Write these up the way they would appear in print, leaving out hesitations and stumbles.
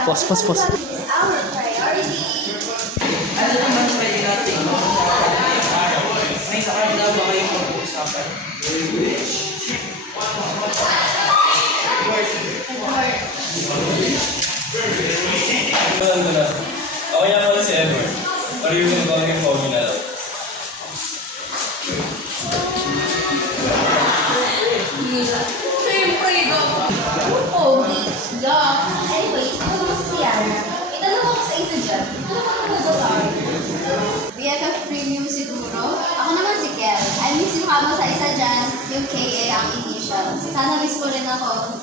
Pause, pause, pause. Ano naman pwede natin may kakanda ba kayong pag-uusapan? Ako yan pala si Edward. Pero yung nagkawagin po na lang. Siyempre, oh, yeah. Anyways, ako naman si Sienna. Itanong ako sa isa dyan. Ano ka nagagawa? BFF Premium siguro. Ako naman si Kel. I miss yung habang sa isa dyan, yung KA ang initial. Sana miss mo rin ako.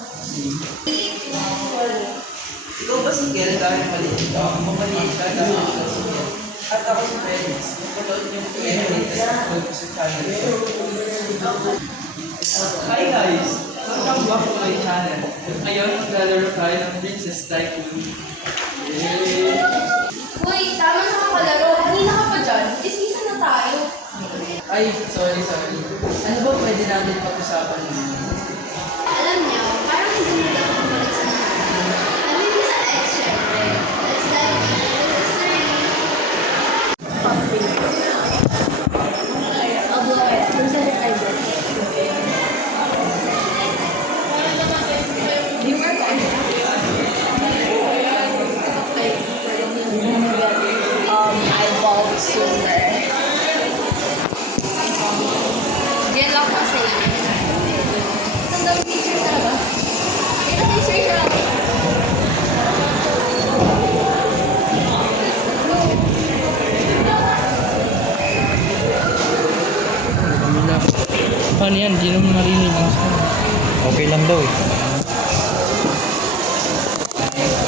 Ikaw ba si Kel dahil maliit ka? Maliit ka dahil ikaw si Kel. At ako si Felix. Napanood niyo po yung latest sa channel ko. Hi guys! Welcome back to my channel. Ngayon, maglalaro tayo ng Princess Tycoon. Yay! Uy, tama na ka palaro. Kanina ka pa dyan. Dismisan na tayo. Ay, sorry. Ano ba pwede natin pag-usapan ngayon? Alam niyo, parang hindi mo lang bumalik sa natin. Alam niyo sa ex, syempre. Let's dive into the history. I'll blow it. Consider I did. Do you work on it? Eyeball sooner. Yan lang po sa inyo. Isang daw picture ka na ba? Ito picture siya. Paano yan? Di naman marinig ang sound. Okay lang daw eh.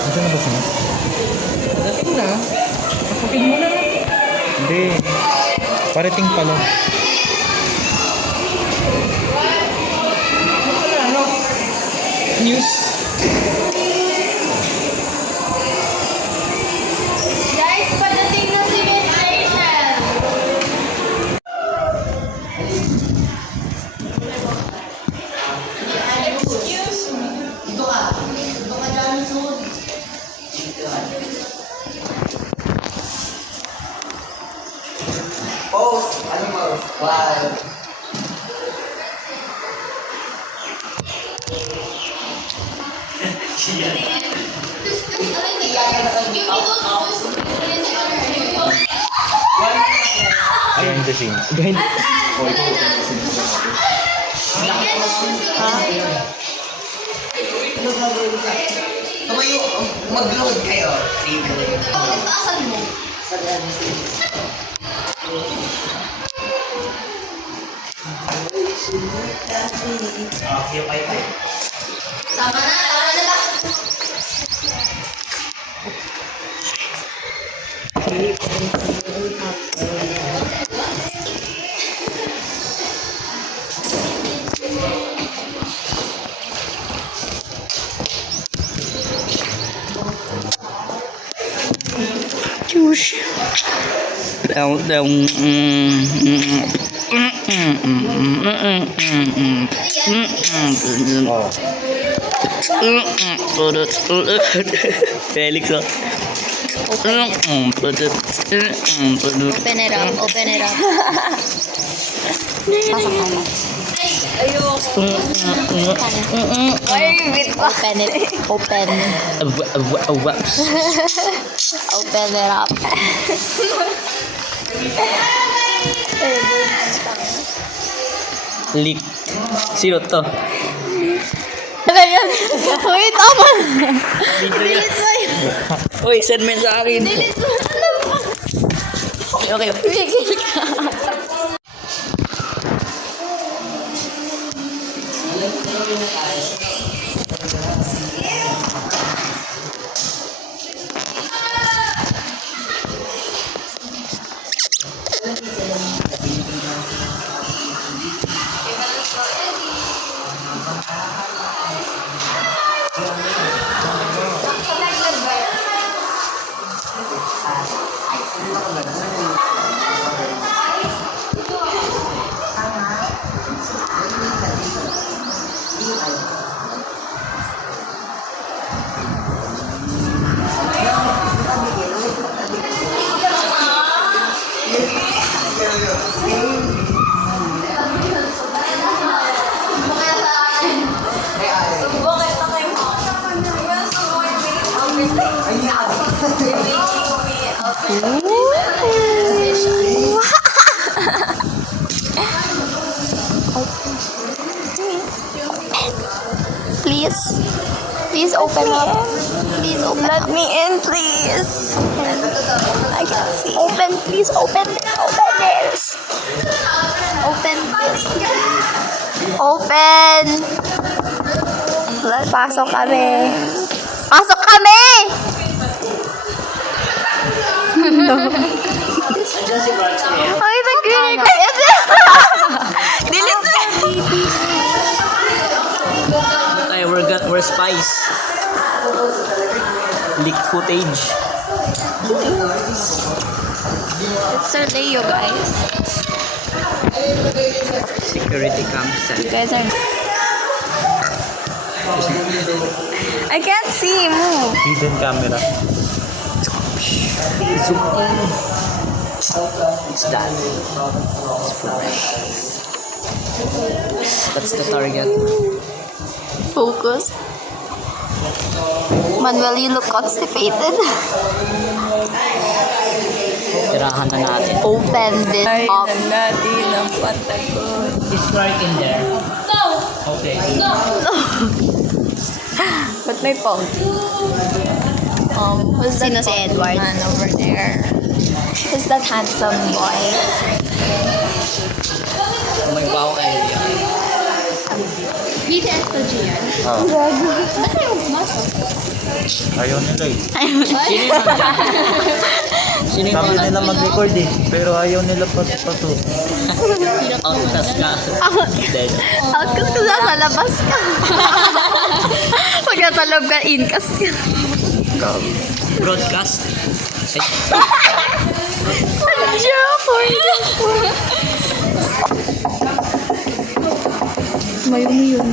Asa na ba siya? Dating na. Kapapin mo na lang. Hindi. Parating pa lang. Ano? News. Guys, padating na si Miss Rachel. Excuse me. Ito ka. Ito ka dyan sa hood. Post! Ano mo? Wow! Behind the scenes. Behind the Tumayo, mag-load kayo. Bakit taasan mo? Sige, bye-bye. Tama na ba? Felix oh. Open it up. Pasok mo. Ayoko. Ay, wait pa. Open it up. Leak. Sino to? Ano yun? Wait, tama na. Delete mo yun. Uy, send mo yun sa akin. Delete mo na. Okay. Bigil ka. Please open up. Please open. Let me in, please. I can't see. Open, please open. Open this. Open this. Open. Pasok kami. Pasok kami! Ay, nag-green kaya. Delete me. Ay, we're spies. Leak footage. It's Sir Leo, guys. Security cam set. You guys are... I can't see. Move. Hidden camera. Zoom in. It's done. That's the target. Focus. Manuel, you look constipated. Tirahan na natin. Open this up. natin ang patagon. It's right in there. Okay. Ba't may phone? Who's that? Sino si Edward? Man over there. Who's that handsome boy? May baho kayo yan. BTS to Gian. Oh. Ba't kayo pumasok? Ayaw nila eh. Sino yung nandyan? Sino yung Sabi nila mag-record eh. Pero ayaw nila pato. Outcast ka. Then, Outcast ka sa labas ka. Pag nasa loob ka, incast ka. broadcast. Mayumi yun.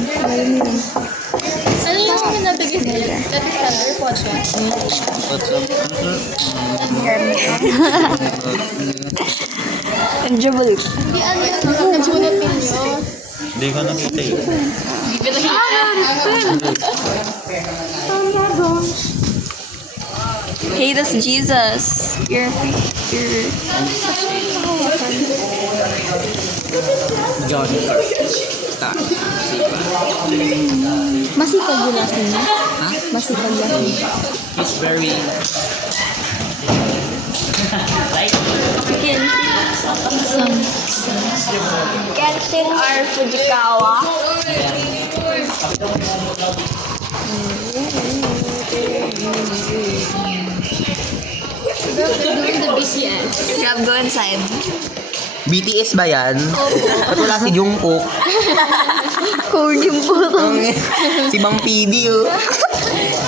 Ano yung mga nabigay nila? That is another podcast. What's up? Enjoyable. Hindi ano yung nabunot ninyo. Hindi ko nakita eh. Hey, that's Jesus. You're John Star. masikag yun natin. Huh? Masikag natin. He's very... Right? Kenshin R. Fujikawa. Doing the BCS. Grab, go inside. BTS ba yan? Ba't wala si Jungkook? Cold yung puto. Si Mang PD oh.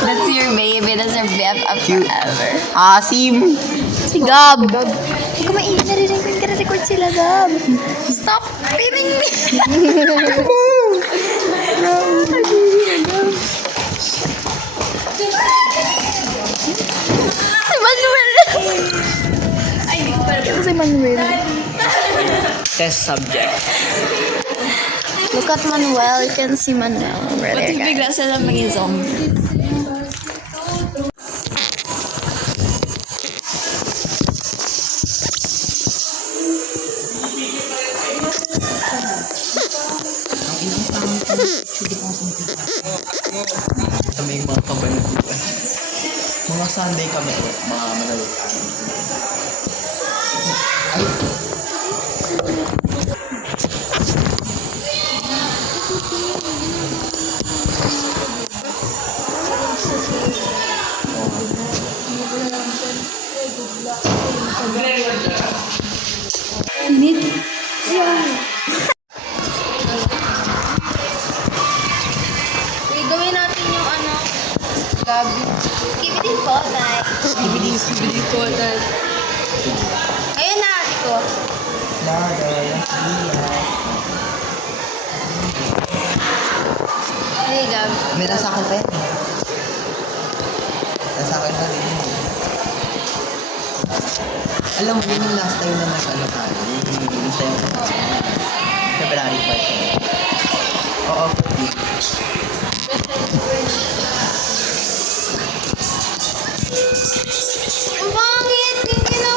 That's your baby. That's your BFF forever. Asim. Si Gab. Huwag ka maingin, nare-record sila, Gab. Stop beating me. Si Manuel. Ay, hindi ko pala si Manuel. Test subject. Look at Manuel. You can see Manuel. What if bigla sila maging zombie? Kami yung mga kabalutan. Mga Sunday kami. Mga malalutan. Gawin natin yung ano. Gabi. Skibidi Fortnite. Skibidi Fortnite. Ayun na, ito. Hey, Gab. May nasa akin pa yan. Nasa akin pa rin. Alam mo, yun yung last time na nag-ano tayo. Yung February 5. Oo. Ang pangit! Hindi na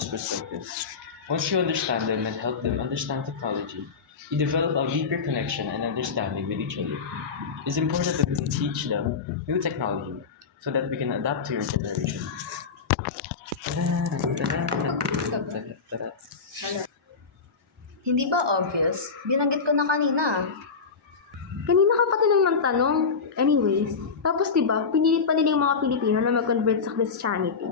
others' perspectives. Once you understand them and help them understand technology, you develop a deeper connection and understanding with each other. It's important that we teach them new technology so that we can adapt to your generation. Hindi ba obvious? Binanggit ko na kanina. Kanina ka pa tinanong ng tanong. Anyways, tapos diba, pinilit pa nila yung mga Pilipino na mag-convert sa Christianity.